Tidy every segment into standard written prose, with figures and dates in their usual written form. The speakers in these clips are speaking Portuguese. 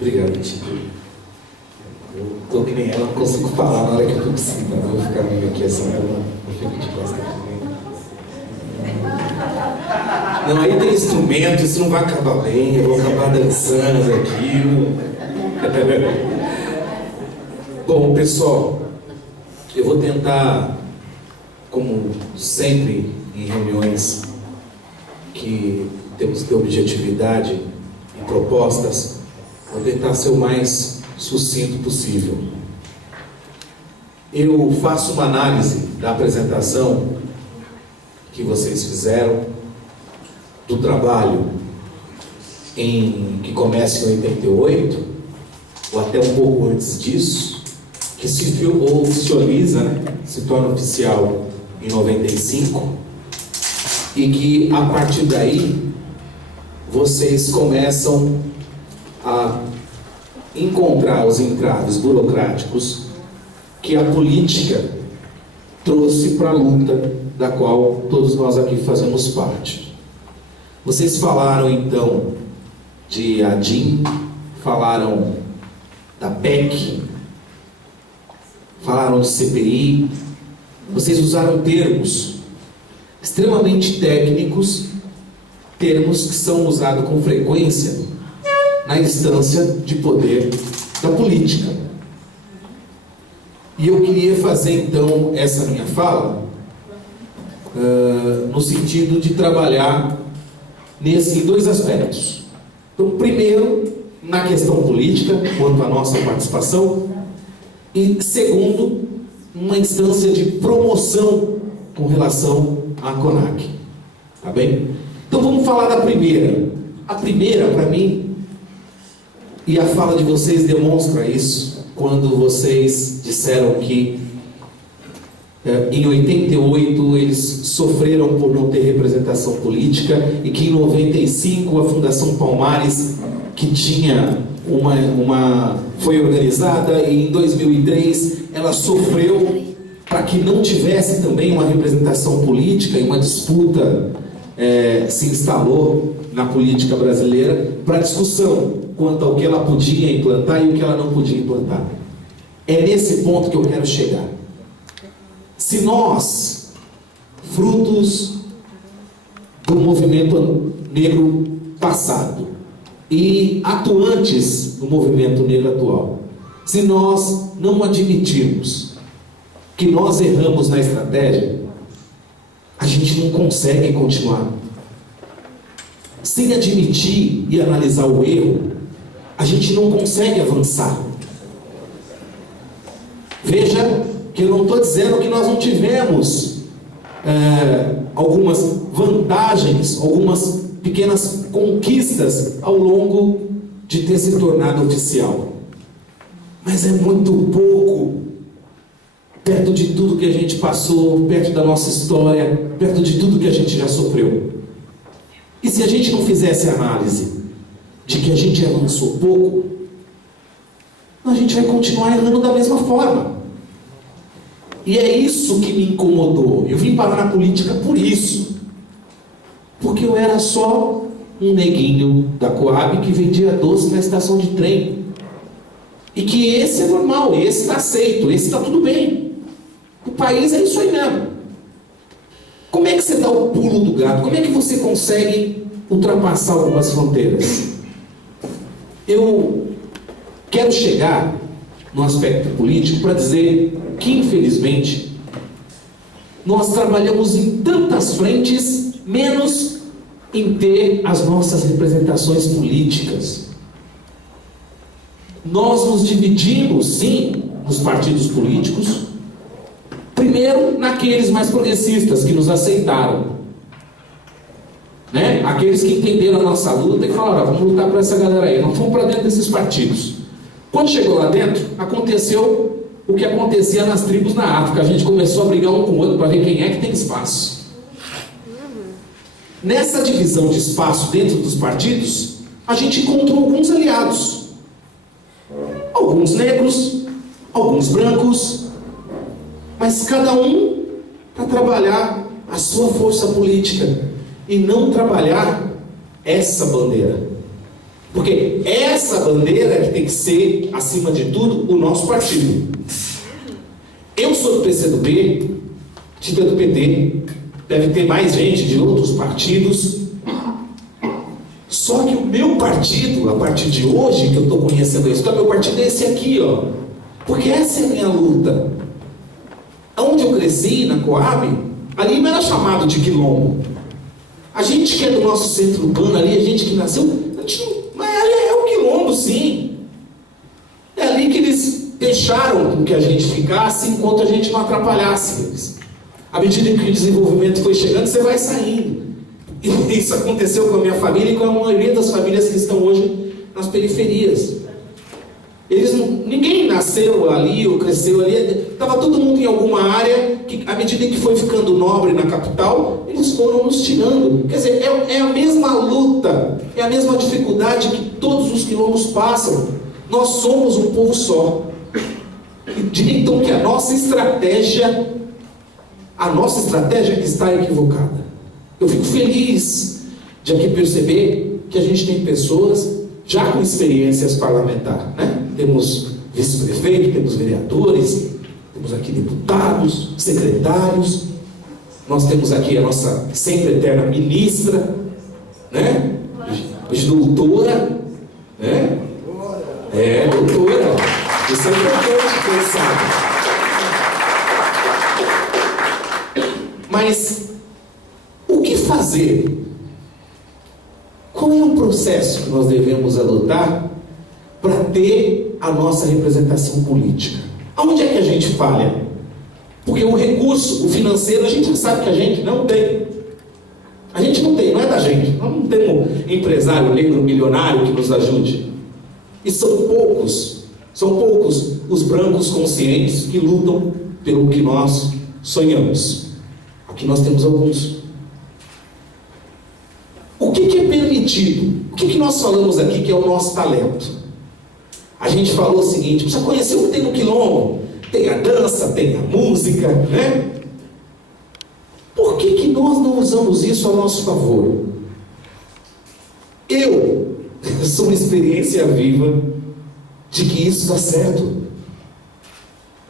Obrigado, Tito. Eu tô que nem ela, não consigo falar na hora que eu tô precisando. Eu vou ficar meio aqui assim, eu fico de costa também. Não, aí tem instrumento, isso não vai acabar bem, eu vou acabar dançando aqui. Bom, pessoal, eu vou tentar, como sempre em reuniões que temos que ter objetividade e propostas, vou tentar ser o mais sucinto possível. Eu faço uma análise da apresentação que vocês fizeram, do trabalho que começa em 88, ou até um pouco antes disso, que se oficializa, né? Se torna oficial em 95, e que a partir daí vocês começam a encontrar os entraves burocráticos que a política trouxe para a luta da qual todos nós aqui fazemos parte. Vocês falaram então de ADIM, falaram da PEC, falaram de CPI, vocês usaram termos extremamente técnicos, termos que são usados com frequência na instância de poder da política. E eu queria fazer então essa minha fala no sentido de trabalhar em dois aspectos. Então, primeiro, na questão política, quanto à nossa participação, e segundo, uma instância de promoção com relação à CONAC. Tá bem? Então vamos falar da primeira. A primeira, para mim, e a fala de vocês demonstra isso, quando vocês disseram que em 88 eles sofreram por não ter representação política e que em 95 a Fundação Palmares, que tinha foi organizada, e em 2003 ela sofreu para que não tivesse também uma representação política, e uma disputa se instalou na política brasileira para discussão quanto ao que ela podia implantar e o que ela não podia implantar. É nesse ponto que eu quero chegar. Se nós, frutos do movimento negro passado e atuantes do movimento negro atual, se nós não admitirmos que nós erramos na estratégia, a gente não consegue continuar. Sem admitir e analisar o erro, a gente não consegue avançar. Veja que eu não estou dizendo que nós não tivemos algumas vantagens, algumas pequenas conquistas ao longo de ter se tornado oficial. Mas é muito pouco, perto de tudo que a gente passou, perto da nossa história, perto de tudo que a gente já sofreu. E se a gente não fizesse análise de que a gente avançou pouco, a gente vai continuar errando da mesma forma. E é isso que me incomodou. Eu vim parar na política por isso. Porque eu era só um neguinho da Coab que vendia doce na estação de trem. E que esse é normal, esse está aceito, esse está tudo bem. O país é isso aí mesmo. Como é que você dá o pulo do gato? Como é que você consegue ultrapassar algumas fronteiras? Eu quero chegar no aspecto político para dizer que, infelizmente, nós trabalhamos em tantas frentes, menos em ter as nossas representações políticas. Nós nos dividimos, sim, nos partidos políticos, primeiro naqueles mais progressistas que nos aceitaram, né? Aqueles que entenderam a nossa luta e falaram: vamos lutar para essa galera aí. Nós fomos para dentro desses partidos. Quando chegou lá dentro, aconteceu o que acontecia nas tribos na África. A gente começou a brigar um com o outro para ver quem é que tem espaço. Nessa divisão de espaço dentro dos partidos, a gente encontrou alguns aliados. Alguns negros, alguns brancos, mas cada um para trabalhar a sua força política e não trabalhar essa bandeira. Porque essa bandeira que tem que ser, acima de tudo, o nosso partido. Eu sou do PCdoB, Tito é do PT, deve ter mais gente de outros partidos. Só que o meu partido, a partir de hoje, que eu estou conhecendo a história, meu partido é esse aqui, ó. Porque essa é a minha luta. Onde eu cresci, na Coab, ali não era chamado de quilombo. A gente que é do nosso centro urbano ali, a gente que nasceu, a gente não, mas é o quilombo, sim. É ali que eles deixaram com que a gente ficasse enquanto a gente não atrapalhasse eles. À medida que o desenvolvimento foi chegando, você vai saindo. E isso aconteceu com a minha família e com a maioria das famílias que estão hoje nas periferias. Ninguém nasceu ali ou cresceu ali, estava todo mundo em alguma área que, à medida que foi ficando nobre na capital, eles foram nos tirando. Quer dizer, é a mesma luta, é a mesma dificuldade que todos os quilombos passam. Nós somos um povo só. E diria então que a nossa estratégia está equivocada. Eu fico feliz de aqui perceber que a gente tem pessoas já com experiências parlamentares, né? Temos vice-prefeito, temos vereadores, temos aqui deputados, secretários, nós temos aqui a nossa sempre eterna ministra, né? Hoje doutora, né? Doutora. Isso é importante pensar. Mas o que fazer? Qual é o processo que nós devemos adotar para ter a nossa representação política? Aonde é que a gente falha? Porque o recurso, o financeiro, a gente sabe que a gente não tem. A gente não tem, não é da gente. Nós não temos empresário negro milionário que nos ajude. E são poucos os brancos conscientes que lutam pelo que nós sonhamos. Aqui nós temos alguns. O que é permitido? O que nós falamos aqui que é o nosso talento? A gente falou o seguinte: precisa conhecer o que tem no quilombo. Tem a dança, tem a música, né? Por que nós não usamos isso a nosso favor? Eu sou uma experiência viva de que isso dá certo. O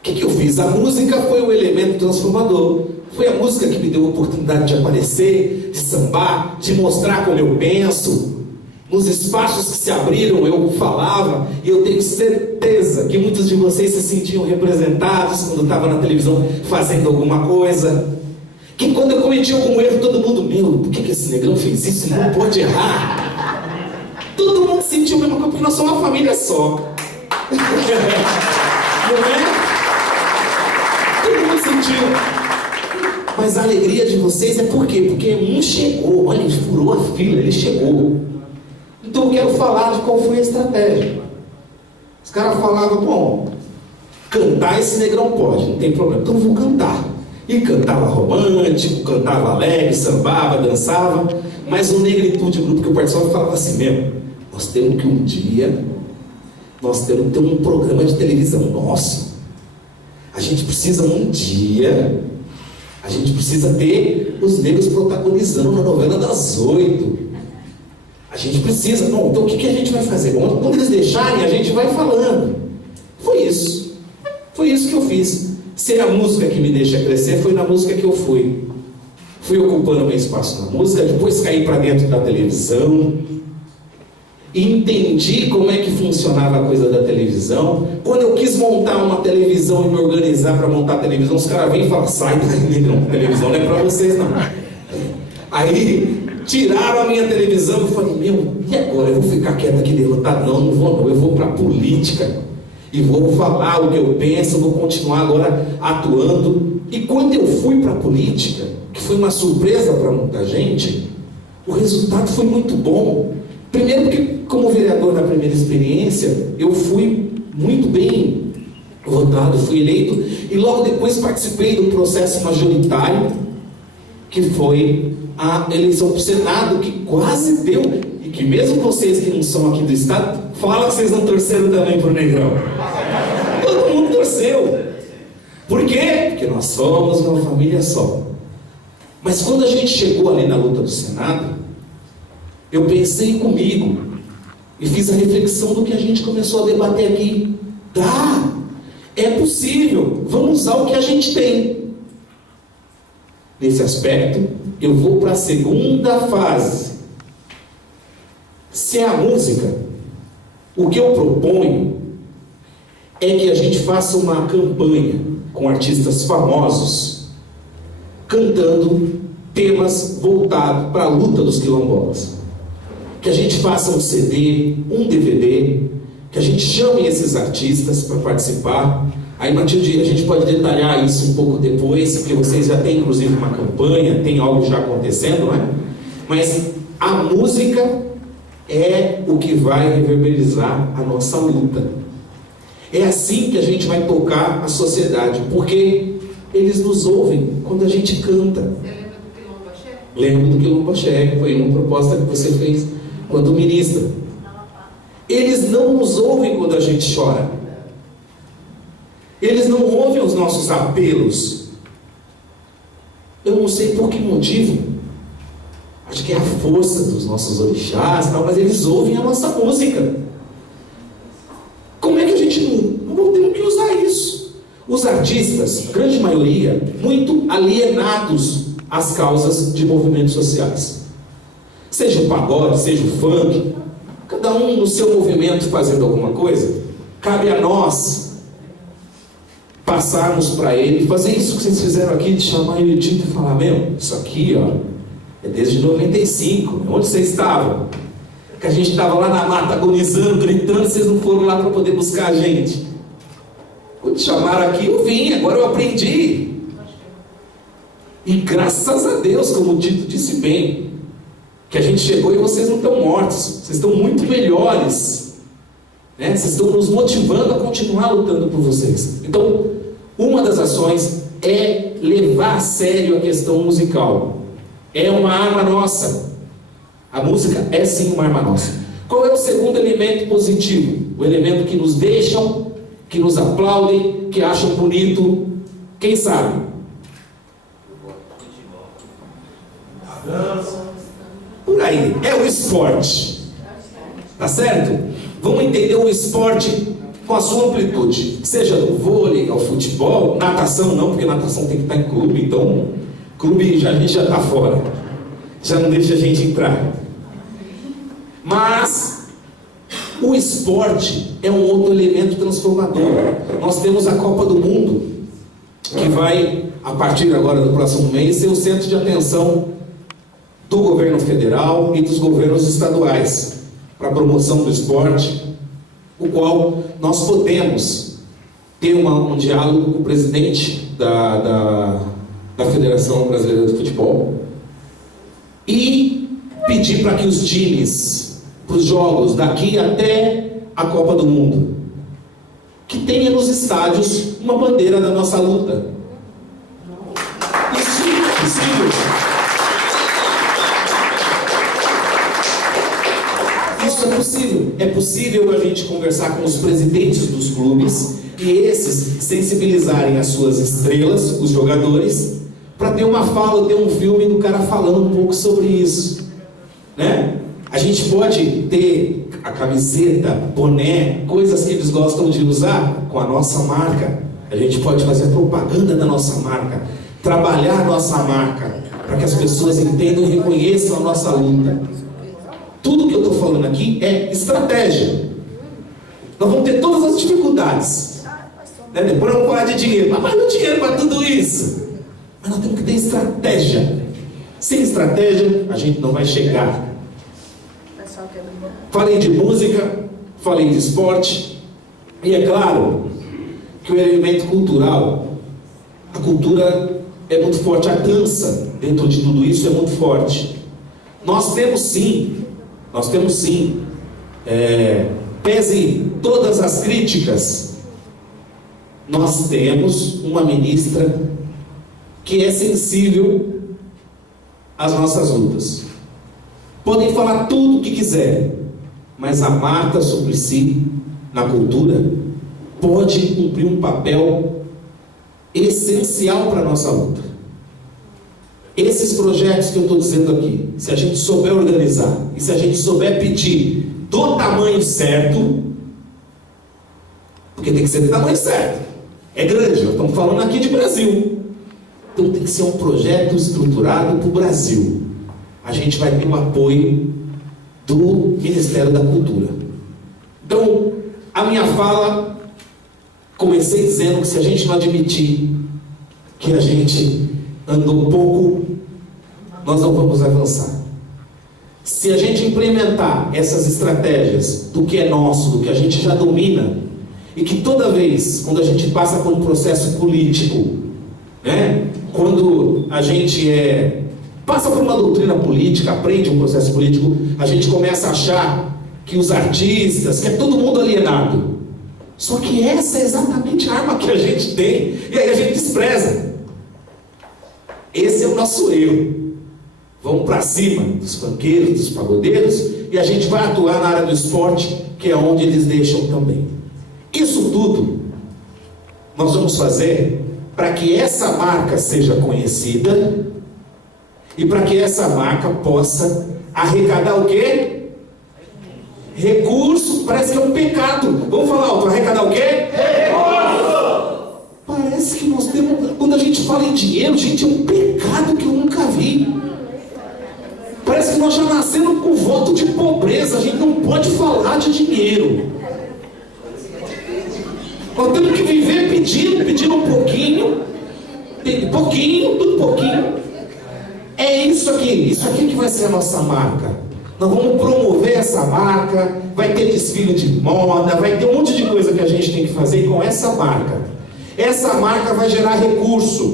que eu fiz? A música foi o elemento transformador. Foi a música que me deu a oportunidade de aparecer, de sambar, de mostrar como eu penso. Nos espaços que se abriram, eu falava, e eu tenho certeza que muitos de vocês se sentiam representados quando estava na televisão fazendo alguma coisa. Que quando eu cometi algum erro, todo mundo, por que esse negrão fez isso? Ele não pode errar. Todo mundo sentiu a mesma coisa, porque nós somos uma família só. Não é? Todo mundo sentiu. Mas a alegria de vocês é por quê? Porque um chegou, olha, ele furou a fila, ele chegou. Então eu quero falar de qual foi a estratégia. Os caras falavam, bom, cantar esse negrão pode, não tem problema, então eu vou cantar. E cantava romântico, cantava alegre, sambava, dançava, mas o negritude, o grupo que eu participava, falava assim mesmo: nós temos que um dia, nós temos que ter um programa de televisão nosso. A gente precisa um dia, a gente precisa ter os negros protagonizando na novela das 8. A gente precisa, bom, então o que a gente vai fazer? Bom, quando eles deixarem, a gente vai falando. Foi isso que eu fiz. Se é a música que me deixa crescer, foi na música que eu fui ocupando meu espaço na música, depois caí para dentro da televisão, entendi como é que funcionava a coisa da televisão. Quando eu quis montar uma televisão e me organizar para montar a televisão, os caras vêm e falam: sai daí, negão, televisão não é para vocês não. Aí tiraram a minha televisão e falei: e agora? Eu vou ficar quieto aqui derrotado? Não vou não, eu vou para a política. E vou falar o que eu penso, vou continuar agora atuando. E quando eu fui para a política, que foi uma surpresa para muita gente, o resultado foi muito bom. Primeiro porque, como vereador na primeira experiência, eu fui muito bem votado, fui eleito, e logo depois participei do processo majoritário, que foi a eleição para o Senado, que quase deu, e que mesmo vocês que não são aqui do estado, fala que vocês não torceram também pro Negrão. Todo mundo torceu. Por quê? Porque nós somos uma família só. Mas quando a gente chegou ali na luta do Senado, eu pensei comigo, e fiz a reflexão do que a gente começou a debater aqui. Dá! É possível! Vamos usar o que a gente tem. Nesse aspecto, eu vou para a segunda fase. Se é a música, o que eu proponho é que a gente faça uma campanha com artistas famosos, cantando temas voltados para a luta dos quilombolas. Que a gente faça um CD, um DVD, que a gente chame esses artistas para participar. Aí, Matilde, a gente pode detalhar isso um pouco depois, porque vocês já têm, inclusive, uma campanha, tem algo já acontecendo, não é? Mas a música é o que vai reverberizar a nossa luta. É assim que a gente vai tocar a sociedade, porque eles nos ouvem quando a gente canta. Você lembra do Quilombo Axé? Lembro do Quilombo Axé, foi uma proposta que você fez quando ministra. Eles não nos ouvem quando a gente chora. Eles não ouvem os nossos apelos. Eu não sei por que motivo. Acho que é a força dos nossos orixás, mas eles ouvem a nossa música. Como é que a gente não tem que usar isso? Os artistas, a grande maioria, muito alienados às causas de movimentos sociais. Seja o pagode, seja o funk, cada um no seu movimento fazendo alguma coisa. Cabe a nós passarmos para ele, fazer isso que vocês fizeram aqui, de chamar ele de e falar: meu, isso aqui, ó, é desde 95, onde vocês estavam? Que a gente estava lá na mata agonizando, gritando, vocês não foram lá para poder buscar a gente. Quando chamaram aqui, eu vim, agora eu aprendi. E graças a Deus, como o Tito disse bem, que a gente chegou e vocês não estão mortos, vocês estão muito melhores, né? Vocês estão nos motivando a continuar lutando por vocês. Então, uma das ações é levar a sério a questão musical. É uma arma nossa. A música é sim uma arma nossa. Qual é o segundo elemento positivo? O elemento que nos deixam, que nos aplaudem, que acham bonito. Quem sabe? Por aí. É o esporte. Tá certo? Vamos entender o esporte com a sua amplitude. Seja do vôlei, ao futebol, natação não, porque natação tem que estar em clube, então clube a gente já está fora. Já não deixa a gente entrar. Mas o esporte é um outro elemento transformador. Nós temos a Copa do Mundo, que vai, a partir agora do próximo mês, ser o centro de atenção do governo federal e dos governos estaduais para a promoção do esporte, o qual nós podemos ter um diálogo com o presidente da Federação Brasileira de Futebol e pedir para que os times, para os jogos daqui até a Copa do Mundo, que tenha nos estádios uma bandeira da nossa luta. Isso é possível. Isso é possível. É possível a gente conversar com os presidentes dos clubes e esses sensibilizarem as suas estrelas, os jogadores, para ter uma fala, ter um filme do cara falando um pouco sobre isso, né? A gente pode ter a camiseta, boné, coisas que eles gostam de usar com a nossa marca. A gente pode fazer a propaganda da nossa marca, trabalhar a nossa marca, para que as pessoas entendam e reconheçam a nossa luta. Tudo que eu estou falando aqui é estratégia. Nós vamos ter todas as dificuldades, né? Depois vamos falar de dinheiro. Mas não dinheiro para tudo isso. Mas nós temos que ter estratégia. Sem estratégia, a gente não vai chegar. Falei de música, falei de esporte. E é claro que o elemento cultural, a cultura é muito forte. A dança, dentro de tudo isso, é muito forte. Nós temos sim, pese todas as críticas, nós temos uma ministra que é sensível às nossas lutas. Podem falar tudo o que quiserem, mas a Marta Suplicy, na cultura, pode cumprir um papel essencial para a nossa luta. Esses projetos que eu estou dizendo aqui, se a gente souber organizar, e se a gente souber pedir do tamanho certo, porque tem que ser do tamanho certo. É grande, nós estamos falando aqui de Brasil. Então tem que ser um projeto estruturado para o Brasil. A gente vai ter o apoio do Ministério da Cultura. Então, a minha fala, comecei dizendo que se a gente não admitir que a gente andou pouco, nós não vamos avançar. Se a gente implementar essas estratégias do que é nosso, do que a gente já domina, e que toda vez, quando a gente passa por um processo político, né, quando a gente passa por uma doutrina política, aprende um processo político, a gente começa a achar que os artistas, que é todo mundo alienado. Só que essa é exatamente a arma que a gente tem, e aí a gente despreza. Esse é o nosso erro. Vamos para cima dos funkeiros, dos pagodeiros, e a gente vai atuar na área do esporte, que é onde eles deixam também. Isso tudo nós vamos fazer para que essa marca seja conhecida e para que essa marca possa arrecadar o quê? Recurso. Parece que é um pecado. Vamos falar alto, arrecadar o quê? Recurso! Parece que nós temos, quando a gente fala em dinheiro, gente, é um pecado que eu nunca vi. Parece que nós já nascemos com voto de pobreza. A gente não pode falar de dinheiro. Nós temos que viver pedindo um pouquinho, tudo pouquinho. É isso aqui que vai ser a nossa marca. Nós vamos promover essa marca, vai ter desfile de moda, vai ter um monte de coisa que a gente tem que fazer com essa marca. Essa marca vai gerar recurso.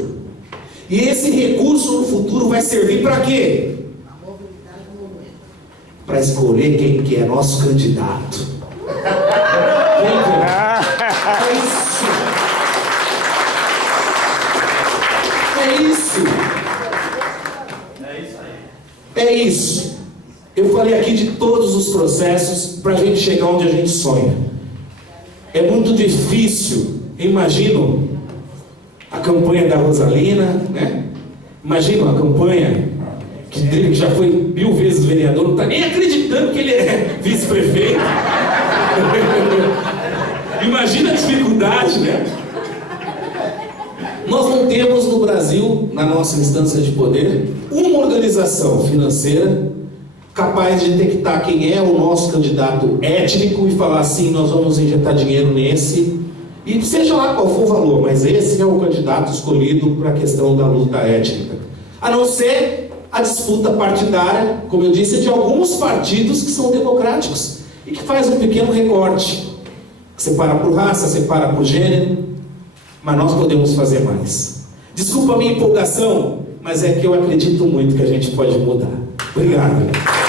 E esse recurso no futuro vai servir para quê? Para escolher quem que é nosso candidato. É isso. Eu falei aqui de todos os processos para a gente chegar onde a gente sonha. É muito difícil. Imagino a campanha da Rosalina, né? Imagino a campanha que já foi 1000 vezes vereador, não está nem acreditando que ele é vice-prefeito. Imagina a dificuldade, né? Nós não temos no Brasil, na nossa instância de poder, uma organização financeira capaz de detectar quem é o nosso candidato étnico e falar assim, nós vamos injetar dinheiro nesse, e seja lá qual for o valor, mas esse é o candidato escolhido para a questão da luta étnica. A não ser a disputa partidária, como eu disse, de alguns partidos que são democráticos e que faz um pequeno recorte, que separa por raça, separa por gênero, mas nós podemos fazer mais. Desculpa a minha empolgação, mas é que eu acredito muito que a gente pode mudar. Obrigado.